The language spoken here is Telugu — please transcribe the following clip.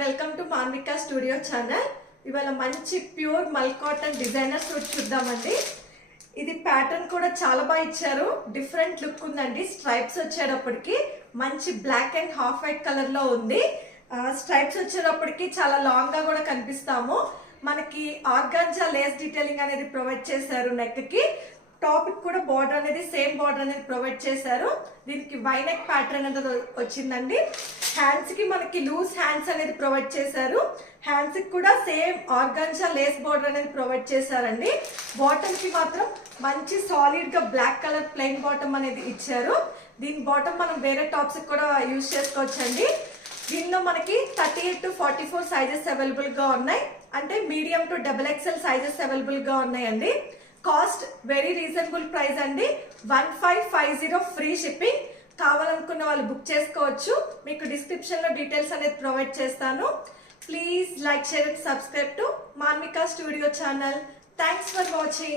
Welcome to Manvika studio channel. ఇవాళ మంచి ప్యూర్ మల్ కాటన్ డిజైనర్ సూట్ చూద్దామండి. ఇది ప్యాటర్న్ కూడా చాలా బాగా ఇచ్చారు, డిఫరెంట్ లుక్ ఉందండి. స్ట్రైప్స్ వచ్చేటప్పటికి మంచి black and half white colour లో ఉంది. స్ట్రైప్స్ వచ్చేటప్పటికి చాలా లాంగ్ గా కూడా కనిపిస్తాము. మనకి ఆర్గాంజా లేస్ డీటెయిలింగ్ అనేది ప్రొవైడ్ చేశారు. నెక్ కి టాప్ కూడా బార్డర్ అనేది సేమ్ బార్డర్ అనేది ప్రొవైడ్ చేశారు. దీనికి వై నెక్ ప్యాటర్న్ అనేది వచ్చిందండి. హ్యాండ్స్ కి మనకి లూజ్ హ్యాండ్స్ అనేది ప్రొవైడ్ చేశారు. హ్యాండ్స్ కి కూడా సేమ్ ఆర్గాంజా లేస్ బార్డర్ అనేది ప్రొవైడ్ చేశారండి. బాటమ్ కి మాత్రం మంచి సాలిడ్ గా బ్లాక్ కలర్ ప్లెయిన్ బాటమ్ అనేది ఇచ్చారు. దీని బాటమ్ మనం వేరే టాప్స్ కూడా యూజ్ చేసుకోవచ్చండి. దీనిలో మనకి 38 to 44 సైజెస్ అవైలబుల్ గా ఉన్నాయి. అంటే medium to XXL sizes available గా ఉన్నాయండి. కాస్ట్ వెరీ రీజనబుల్ ప్రైస్ అండి. 1550 ఫ్రీ షిప్పింగ్. కావాలనుకున్న వాళ్ళు బుక్ చేసుకోవచ్చు. మీకు డిస్క్రిప్షన్ లో డీటెయిల్స్ అనేది ప్రొవైడ్ చేస్తాను. Please like, share and subscribe to Manvika studio channel. Thanks for watching.